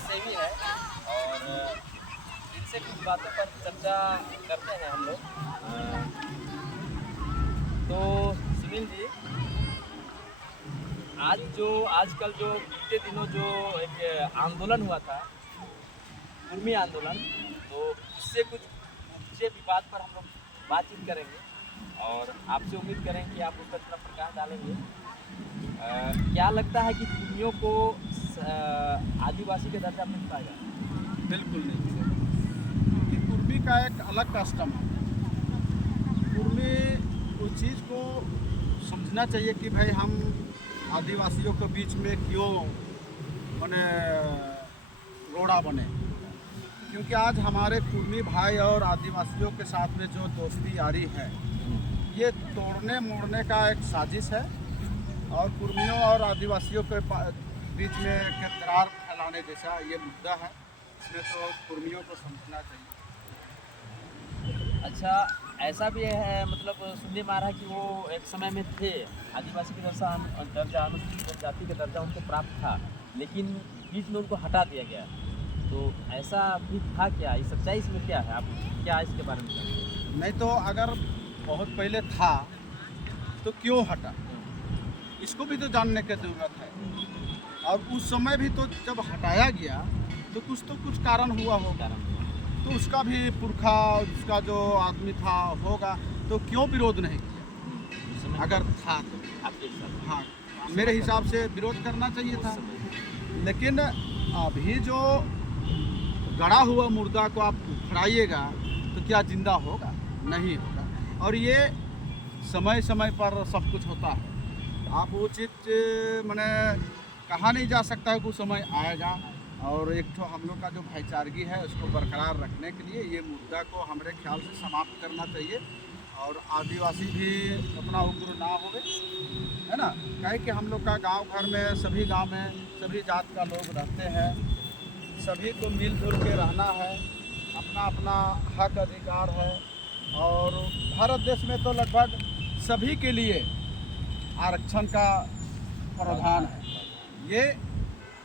Same ही है और इनसे कुछ बातों पर चर्चा करते हैं हम लोग। तो सुनील जी, आजकल जो बीते दिनों जो एक आंदोलन हुआ था, कुर्मी आंदोलन, तो उससे कुछ उपजे विवाद पर हम लोग बातचीत करेंगे और आपसे उम्मीद करेंगे कि आप उस पर थोड़ा प्रकाश डालेंगे। क्या लगता है कि कुर्मियों को आदिवासी का दर्जा मिल पाएगा? बिल्कुल नहीं सर, कि कुर्मी का एक अलग कस्टम है। कुर्मी उस चीज़ को समझना चाहिए कि भाई हम आदिवासियों के बीच में क्यों बने रोड़ा बने, क्योंकि आज हमारे कुर्मी भाई और आदिवासियों के साथ में जो दोस्ती यारी है ये तोड़ने मोड़ने का एक साजिश है और कुर्मियों और आदिवासियों के बीच में एक दरार फैलाने जैसा ये मुद्दा है। इसमें तो कुर्मियों को समझना चाहिए। अच्छा, ऐसा भी है, मतलब सुनने में आ रहा है कि वो एक समय में थे, आदिवासी के दर्जा अनुसूचित जनजाति का दर्जा उनको प्राप्त था, लेकिन बीच में उनको हटा दिया गया। तो ऐसा भी था क्या? इस सच्चाई इसमें क्या है? आप क्या इसके बारे में जानते हैं? नहीं तो अगर बहुत पहले था तो क्यों हटा, इसको भी तो जानने की ज़रूरत है। और उस समय भी तो जब हटाया गया तो कुछ कारण हुआ होगा, तो उसका भी पुरखा उसका जो आदमी था होगा, तो क्यों विरोध नहीं किया? अगर था तो आपके साथ? हाँ, मेरे हिसाब से विरोध करना चाहिए था। लेकिन अभी जो गड़ा हुआ मुर्दा को आप उखड़ाइएगा तो क्या जिंदा होगा? नहीं होगा। और ये समय समय पर सब कुछ होता है। आप उचित मैंने कहा नहीं जा सकता है, कुछ समय आएगा और एक तो हम लोग का जो भाईचारगी है उसको बरकरार रखने के लिए ये मुद्दा को हमारे ख्याल से समाप्त करना चाहिए और आदिवासी भी अपना उग्र ना होवे, है ना। काहे कि हम लोग का गांव घर में सभी गांव में सभी जात का लोग रहते हैं, सभी को मिलजुल के रहना है, अपना अपना हक अधिकार है। और भारत देश में तो लगभग सभी के लिए आरक्षण का प्रावधान है। ये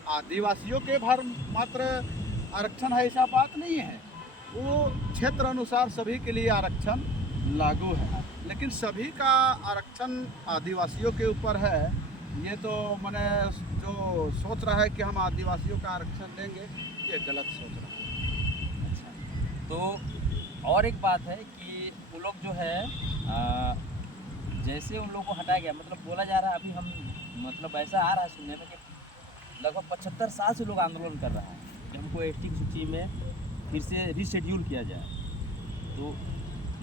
आदिवासियों के भर मात्र आरक्षण है ऐसा बात नहीं है, वो क्षेत्र अनुसार सभी के लिए आरक्षण लागू है। लेकिन सभी का आरक्षण आदिवासियों के ऊपर है, ये तो मैंने जो सोच रहा है कि हम आदिवासियों का आरक्षण देंगे, ये गलत सोच रहा है। अच्छा, तो और एक बात है कि वो लोग जो है जैसे उन लोगों को हटाया गया, मतलब बोला जा रहा है अभी हम, मतलब ऐसा आ रहा है सुनने में कि लगभग 75 साल से लोग आंदोलन कर रहा है कि हमको एसटी की सूची में फिर से रीशेड्यूल किया जाए। तो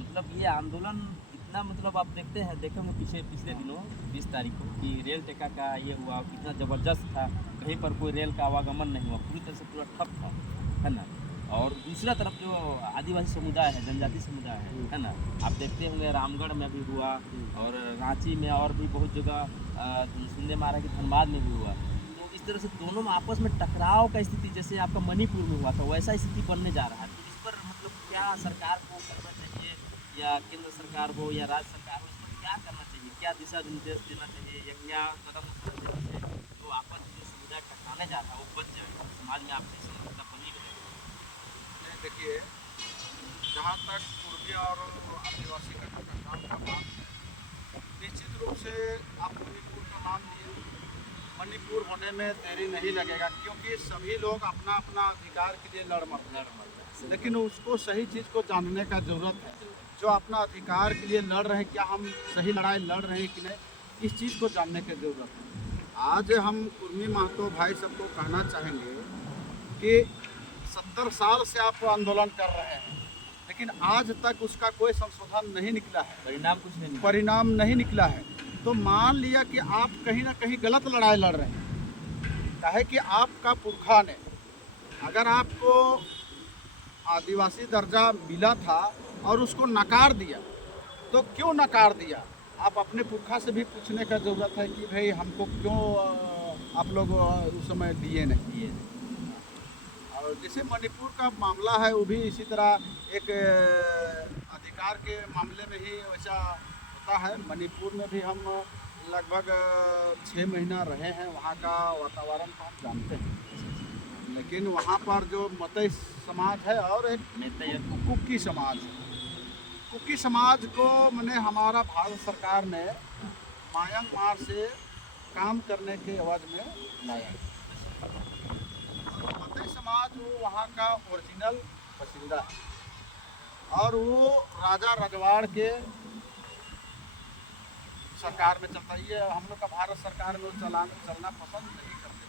मतलब ये आंदोलन इतना, मतलब आप देखे होंगे पिछले दिनों 20 तारीख को कि रेल टेका का ये हुआ, कितना ज़बरदस्त था, कहीं पर कोई रेल का आवागमन नहीं हुआ, पूरी तरह से पूरा ठप था, है ना। और दूसरा तरफ जो आदिवासी समुदाय है, जनजाति समुदाय है ना, आप देखते होंगे रामगढ़ में भी हुआ और रांची में और भी बहुत जगह सुनने में आ रहा है कि धनबाद में भी हुआ। तो इस तरह से दोनों में आपस में टकराव का स्थिति जैसे आपका मणिपुर में हुआ था वैसा स्थिति बनने जा रहा है। तो इस पर मतलब क्या सरकार को करना चाहिए, या केंद्र सरकार हो या राज्य सरकार हो, इस पर क्या करना चाहिए? क्या दिशा निर्देश देना चाहिए या क्या कदम उठाना चाहिए जो आपस में जो समुदाय टकराने जा रहा है वो बच जाए, समाज में आपसी समझौता बनी रहे? देखिए, जहाँ तक कुर्मी और आदिवासी का टकराव का बात है, निश्चित रूप से आप मणिपुर का नाम लिए, मणिपुर होने में देरी नहीं लगेगा, क्योंकि सभी लोग अपना अपना अधिकार के लिए लड़ मरते हैं। लेकिन उसको सही चीज़ को जानने का ज़रूरत है। जो अपना अधिकार के लिए लड़ रहे हैं, क्या हम सही लड़ाई लड़ रहे हैं कि नहीं, इस चीज़ को जानने की ज़रूरत है। आज हम कुर्मी महतो भाई सबको कहना चाहेंगे कि 70 साल से आप आंदोलन कर रहे हैं, लेकिन आज तक उसका कोई संशोधन नहीं निकला है, परिणाम नहीं निकला है। तो मान लिया कि आप कहीं ना कहीं गलत लड़ाई लड़ रहे हैं। काहे कि आपका पुरखा ने, अगर आपको आदिवासी दर्जा मिला था और उसको नकार दिया, तो क्यों नकार दिया? आप अपने पुरखा से भी पूछने का ज़रूरत है कि भाई हमको क्यों आप लोग उस समय दिए नहीं। और जैसे मणिपुर का मामला है, वो भी इसी तरह एक अधिकार के मामले में ही वैसा होता है। मणिपुर में भी हम लगभग 6 महीना रहे हैं, वहाँ का वातावरण को हम जानते हैं। लेकिन वहाँ पर जो मतई समाज है और एक मेतई और कुकी समाज है। कुकी समाज को मैंने हमारा भारत सरकार ने म्यांमार से काम करने के एवज में लाया। और मतई समाज वो वहाँ का ओरिजिनल बासिंदा है और वो राजा रजवाड़ के सरकार में चलता है। ये हम लोग का भारत सरकार में चलना पसंद नहीं करते।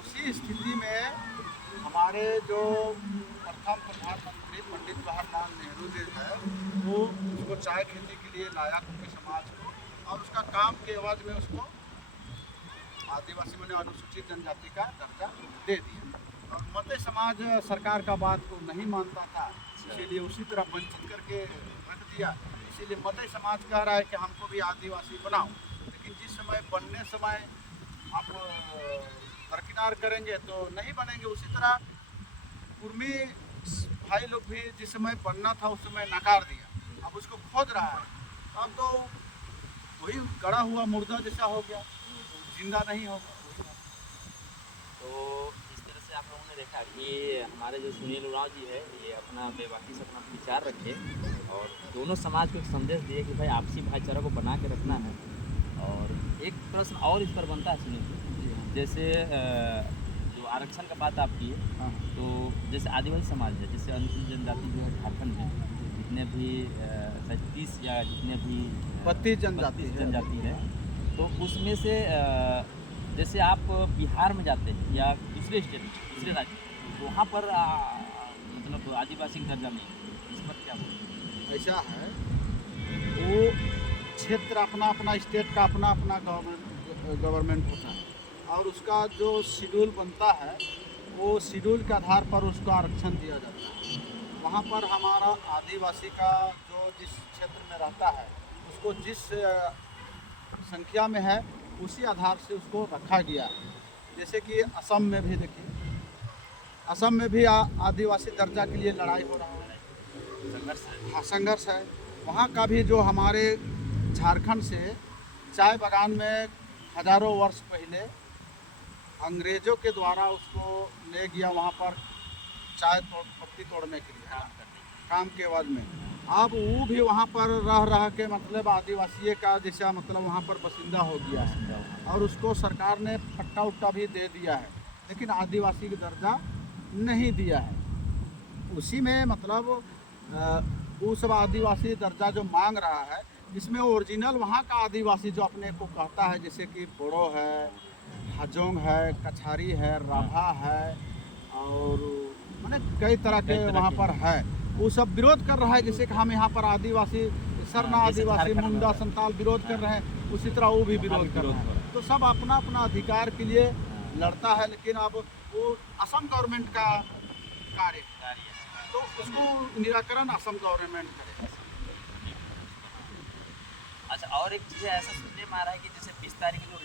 उसी स्थिति में हमारे जो प्रथम प्रधानमंत्री पंडित जवाहरलाल नेहरू जी है वो उसको चाय खेती के लिए लाया कुकी समाज को और उसका काम के एवज में उसको आदिवासी मैंने अनुसूचित जनजाति का दर्जा दे दिया। और मतई समाज सरकार का बात को नहीं मानता था, इसीलिए उसी तरह वंचित करके रख दिया। इसीलिए मतई समाज कह रहा है कि हमको भी आदिवासी बनाओ, लेकिन जिस समय बनने समय आप दरकिनार करेंगे तो नहीं बनेंगे। उसी तरह कुर्मी भाई लोग भी जिस समय बनना था उस समय नकार दिया, अब उसको खोद रहा है। अब तो वही गड़ा हुआ मुर्दा जैसा हो गया, जिंदा नहीं होगा। तो इस तरह से आप लोगों ने देखा कि हमारे जो सुनील उरांव जी है ये अपना बेबाकी से अपना विचार रखे और दोनों समाज को एक संदेश दिए कि भाई आपसी भाईचारा को बना के रखना है। और एक प्रश्न और इस पर बनता है सुनील जी, जैसे जो आरक्षण का बात आप की है, हाँ। तो जैसे आदिवासी समाज है, जैसे अनुसूचित जनजाति जो है झारखंड में जितने भी 37 या जितने भी 32 जनजाति 32 जनजाति है, तो उसमें से जैसे आप बिहार में जाते हैं या दूसरे स्टेट में दूसरे राज्य में, तो वहाँ पर मतलब आदिवासी का दर्जा नहीं है, इस पर क्या बोलते ऐसा है, वो क्षेत्र अपना अपना स्टेट का अपना अपना गवर्नमेंट होता है और उसका जो शेड्यूल बनता है वो शेड्यूल के आधार पर उसको आरक्षण दिया जाता है। वहाँ पर हमारा आदिवासी का जो जिस क्षेत्र में रहता है उसको जिस संख्या में है उसी आधार से उसको रखा गया है। जैसे कि असम में भी देखिए, असम में भी आदिवासी दर्जा के लिए लड़ाई हो रहा है, संघर्ष है? हाँ संघर्ष है। वहाँ का भी जो हमारे झारखंड से चाय बागान में हजारों वर्ष पहले अंग्रेज़ों के द्वारा उसको ले गया वहाँ पर चाय पत्ती तोड़ने के लिए काम के एवज में। अब वो भी वहाँ पर रह के मतलब आदिवासी का जैसा मतलब वहाँ पर बसिंदा हो गया है और उसको सरकार ने पट्टा उट्टा भी दे दिया है, लेकिन आदिवासी का दर्जा नहीं दिया है। उसी में मतलब वो सब आदिवासी दर्जा जो मांग रहा है, जिसमें ओरिजिनल वहाँ का आदिवासी जो अपने को कहता है, जैसे कि बोड़ो है, हाजोंग है, कछारी है, राभा है और मैंने कई तरह के वहाँ पर है, वो सब विरोध कर रहा है। जैसे कि हम यहाँ पर आदिवासी सरना आदिवासी मुंडा संताल विरोध कर रहे हैं, उसी तरह वो भी विरोध कर रहे हैं। तो सब अपना अपना अधिकार के लिए लड़ता है, लेकिन अब वो असम गवर्नमेंट का कार्य है, तो उसको निराकरण असम गवर्नमेंट करे। अच्छा, और एक चीज़ ऐसा सुनने में आ रहा है कि जैसे 20 तारीख को